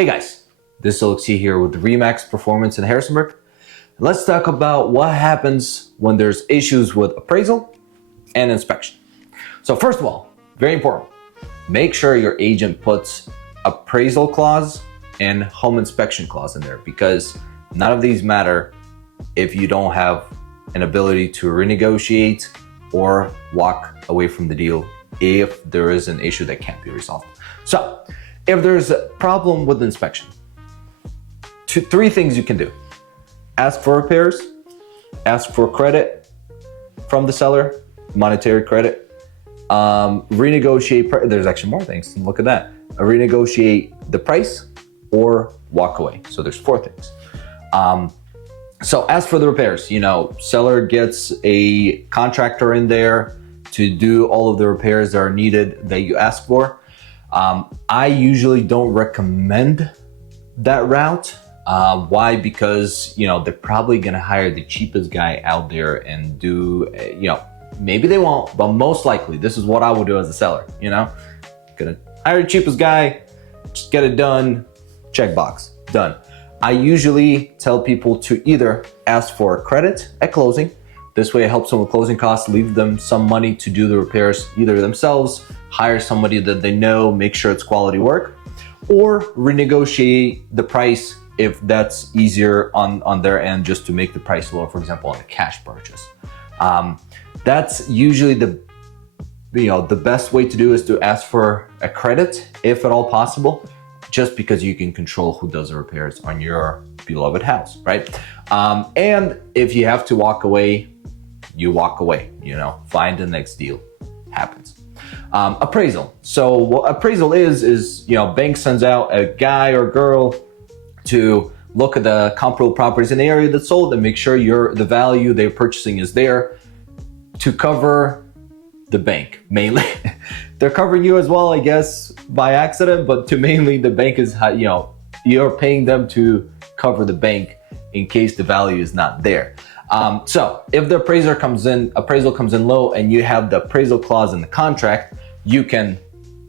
Hey guys, this is Alexi here with Remax Performance in Harrisonburg. Let's talk about what happens when there's issues with appraisal and inspection. So first of all, very important, make sure your agent puts appraisal clause and home inspection clause in there, because none of these matter if you don't have an ability to renegotiate or walk away from the deal if there is an issue that can't be resolved. So if there's a problem with the inspection, three things you can do. Ask for repairs, ask for credit from the seller, monetary credit, renegotiate, there's actually more things, look at that. Renegotiate the price or walk away. So there's four things. So ask for the repairs, seller gets a contractor in there to do all of the repairs that are needed that you ask for. I usually don't recommend that route. Why? Because, they're probably going to hire the cheapest guy out there and do, maybe they won't, but most likely this is what I would do as a seller, gonna hire the cheapest guy, just get it done, check box, done. I usually tell people to either ask for credit at closing. This way it helps them with closing costs, leave them some money to do the repairs either themselves, hire somebody that they know, make sure it's quality work, or renegotiate the price if that's easier on their end, just to make the price lower, for example, on a cash purchase. That's usually the best way to do is to ask for a credit, if at all possible, just because you can control who does the repairs on your beloved house, right? And if you have to walk away, you walk away, find the next deal, happens. Appraisal. So what appraisal is, bank sends out a guy or girl to look at the comparable properties in the area that's sold and make sure the value they're purchasing is there to cover the bank, mainly. They're covering you as well, I guess, by accident, but mainly the bank is, you're paying them to cover the bank in case the value is not there. So if the appraisal comes in low and you have the appraisal clause in the contract, you can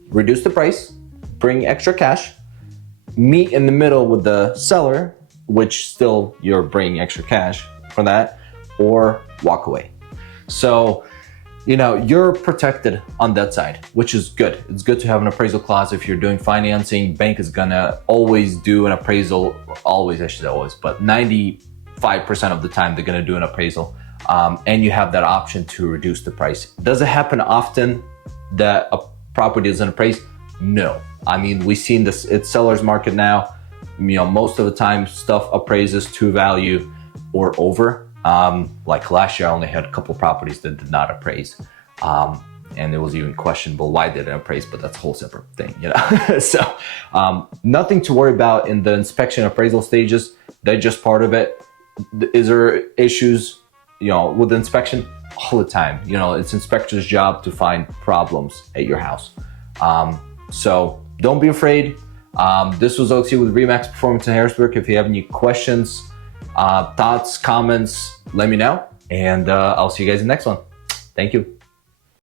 reduce the price, bring extra cash, meet in the middle with the seller, which still you're bringing extra cash for that, or walk away. So, you're protected on that side, which is good. It's good to have an appraisal clause. If you're doing financing, bank is gonna always do an appraisal, but 95% of the time they're gonna do an appraisal. And you have that option to reduce the price. Does it happen often that a property isn't appraised? No. I mean, we've seen this, it's seller's market now. Most of the time stuff appraises to value or over. Like last year, I only had a couple properties that did not appraise. And it was even questionable why they didn't appraise, but that's a whole separate thing, So nothing to worry about in the inspection appraisal stages. They're just part of it. Is there issues, with the inspection? All the time. It's inspector's job to find problems at your house. So don't be afraid. This was Alexi with Remax Performance in Harrisonburg. If you have any questions, thoughts, comments, let me know. And I'll see you guys in the next one. Thank you.